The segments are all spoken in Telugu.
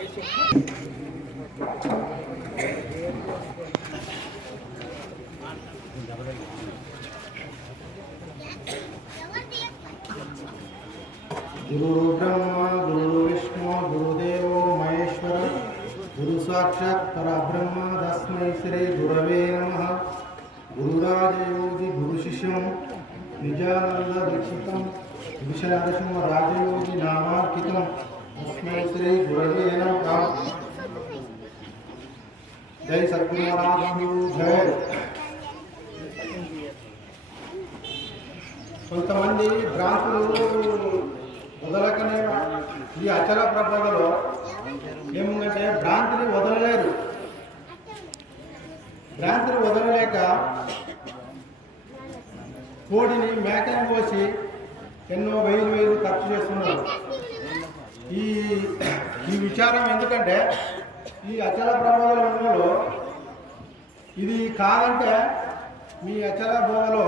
गुरु ब्रह्मा गुरु विष्णु गुरुदेवो महेश्वर गुरु साक्षात् परब्रह्म तस्मै श्री गुरवे नमः। गुरुराजयोगी गुरुशिष्यं निजानंद दीक्षितं विषयादशम राजयोगी नामार्कितं तस्मै श्री गुरवे नमः। जय सद्गुरु महाराज जय। కొంతమంది భ్రాంతులు వదలకనే ఈ అచల ప్రబోధలో ఏముందంటే భ్రాంతిని వదలలేరు. భ్రాంతిని వదలలేక కోడిని మేకని పోసి ఎన్నో వేలు ఖర్చు చేస్తున్నారు. ఈ విచారం ఎందుకంటే ఈ అచల ప్రబోధలో ఇది కాదంటే మీ అచల బోధలో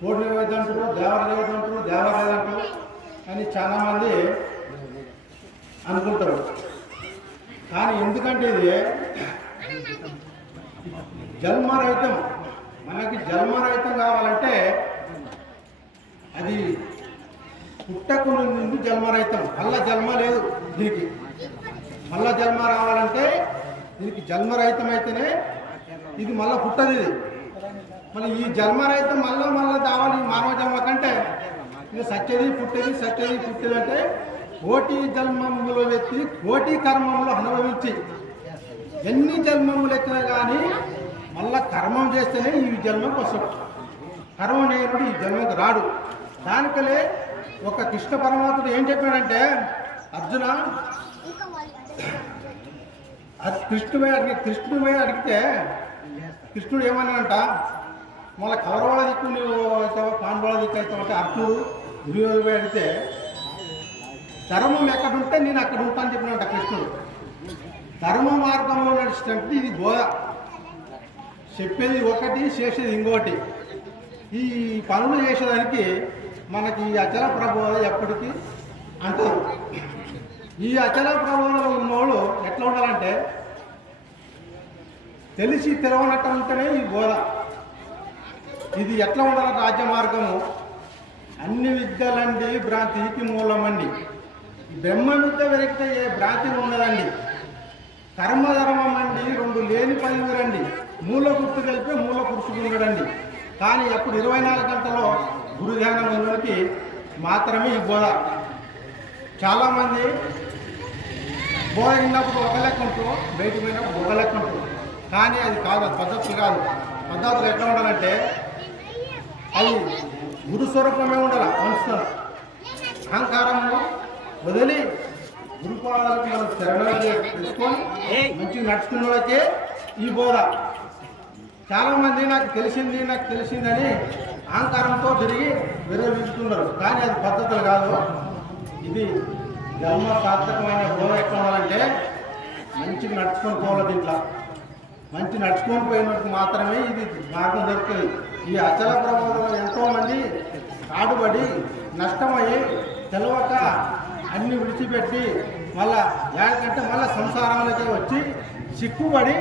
కోడి లేదంటారు, దేవర లేదంటారు, దేవర లేదంటారు అని చాలామంది అనుకుంటారు. కానీ ఎందుకంటే ఇది జన్మరహితం. మనకి జన్మరహితం కావాలంటే అది పుట్టకు నుండి జన్మరహితం. మళ్ళా జన్మ లేదు దీనికి. మళ్ళా జన్మ రావాలంటే దీనికి జన్మరహితం అయితేనే ఇది మళ్ళీ పుట్టదు. ఇది మళ్ళీ ఈ జన్మరహితం మళ్ళా కావాలి. మానవ జన్మ కంటే ఇది సత్యది పుట్టేది అంటే కోటి జన్మములు ఎత్తి కోటి కర్మములు అనుభవించి ఎన్ని జన్మములు ఎత్తినా కానీ మళ్ళా కర్మం చేస్తేనే ఈ జన్మకు వస్తాడు. కర్మం చేయడు ఈ జన్మకు రాడు. దానికలే ఒక కృష్ణ పరమాత్ముడు ఏం చెప్పాడంటే, అర్జున కృష్ణుడే అడిగితే కృష్ణుడు ఏమన్నాడంట, మళ్ళీ కౌరవాల దిక్కు నువ్వు అవుతావా పాండవాల దిక్కు అవుతావు అంటే అర్జునుడు దుర్యోధనుడు అడిగితే ధర్మం ఎక్కడుంటే నేను అక్కడ ఉంటాను చెప్పినట్ట కృష్ణుడు. ధర్మ మార్గంలో నడిచినట్టు ఇది బోధ. చెప్పేది ఒకటి, చేసేది ఇంకోటి. ఈ పనులు చేసేదానికి మనకి ఈ అచల ప్రబోధ ఎప్పటికీ అంటారు. ఈ అచల ప్రబోధలో ఉన్నోళ్ళు ఎట్లా ఉండాలంటే తెలిసి తెలవనట్టు ఉంటేనే ఈ బోధ. ఇది ఎట్లా ఉండాలి? రాజ్య మార్గము అన్ని విద్యలండి భ్రాంతికి మూలమండి. బ్రహ్మ విద్య వెరిగితే ఏ భ్రాంతి ఉండదండి. కర్మధర్మం అండి రెండు లేని పనిరండి. మూల గుర్తు కలిపి మూల పురుషుకుండడండి. కానీ ఎప్పుడు 24 గంటల్లో గురుధ్యానంలోకి మాత్రమే ఈ బోధ. చాలామంది బోధ విన్నప్పుడు ఒక లెక్క ఉంటూ బయటకు పోయినప్పుడు ఒక లెక్క ఉంటుంది. కానీ అది కాదు, అది పద్ధతులు కాదు. పద్ధతులు ఎట్లా ఉండాలంటే అది గురుస్వరూపమే ఉండాలి. మనసుతో అహంకారము వదిలి గురుపాదాలకు మనం శరణాలు తెలుసుకొని మంచిగా నడుచుకున్న వాళ్ళకే ఈ బోధ. చాలామంది నాకు తెలిసిందని అహంకారంతో తిరిగి విరవిస్తున్నారు. కానీ అది పద్ధతులు కాదు. ఇది ధర్మ సార్థకమైన బోధ ఎట్లా ఉండాలంటే మంచిగా నడుచుకొని పోవాలి. దీంట్లో మంచి నడుచుకొని పోయినట్టు మాత్రమే ఇది మార్గం దొరుకుతుంది. ఈ అచల ప్రబోధంలో ఎంతోమంది ఆడుబడి నష్టమయ్యి తెలవక అన్ని విడిచిపెట్టి మళ్ళా యాకంటే మళ్ళీ సంసారంలోకి వచ్చి సిక్కుబడి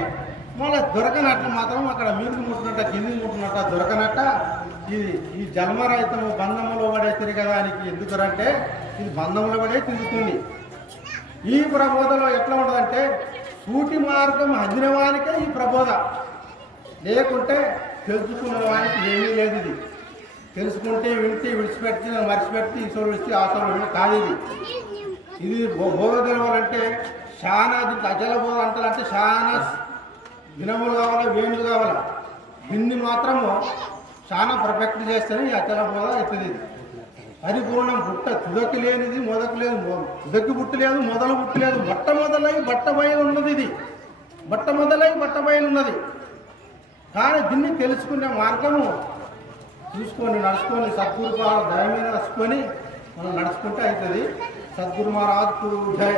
మళ్ళీ దొరకనట్టు మాత్రం అక్కడ మీరుకు ముట్టినట్ట కిందికి ముట్టినట్ట దొరకనట్ట ఈ జన్మరహితము బంధంలో పడే తిరగడానికి ఎందుకంటే ఇది బంధంలో పడే తిరుగుతుంది. ఈ ప్రబోధలో ఎట్లా ఉంటుందంటే సూటి మార్గం అందినవానికే ఈ ప్రబోధ. లేకుంటే తెలుసుకున్న వానికి ఏమీ లేదు. ఇది తెలుసుకుంటే వింటే విడిచిపెట్టి మర్చిపెట్టి ఈశ్వరు విడిచి ఆశ్వరు విడి కాదు. ఇది బోధ తెలవాలంటే చాలా దీంట్లో అచల బోధ అంటారంటే చాలా వినములు కావాలి, వేణులు కావాలి. దీన్ని మాత్రము చాలా పర్ఫెక్ట్ చేస్తేనే ఈ అచల బోధ అవుతుంది. పరిపూర్ణం పుట్ట తుదకి లేనిది మొదకు లేదు, తుదకి పుట్టు లేదు, మొదలు పుట్టు లేదు. బట్ట మొదలై బట్ట బయలు ఉన్నది. ఇది బట్ట మొదలై బట్ట బయలు ఉన్నది. కానీ దీన్ని తెలుసుకునే మార్గము చూసుకొని నడుచుకొని సద్గురు దయ మీద నడుచుకొని మనం నడుచుకుంటే అవుతుంది. సద్గురు మహారాజ్ జై.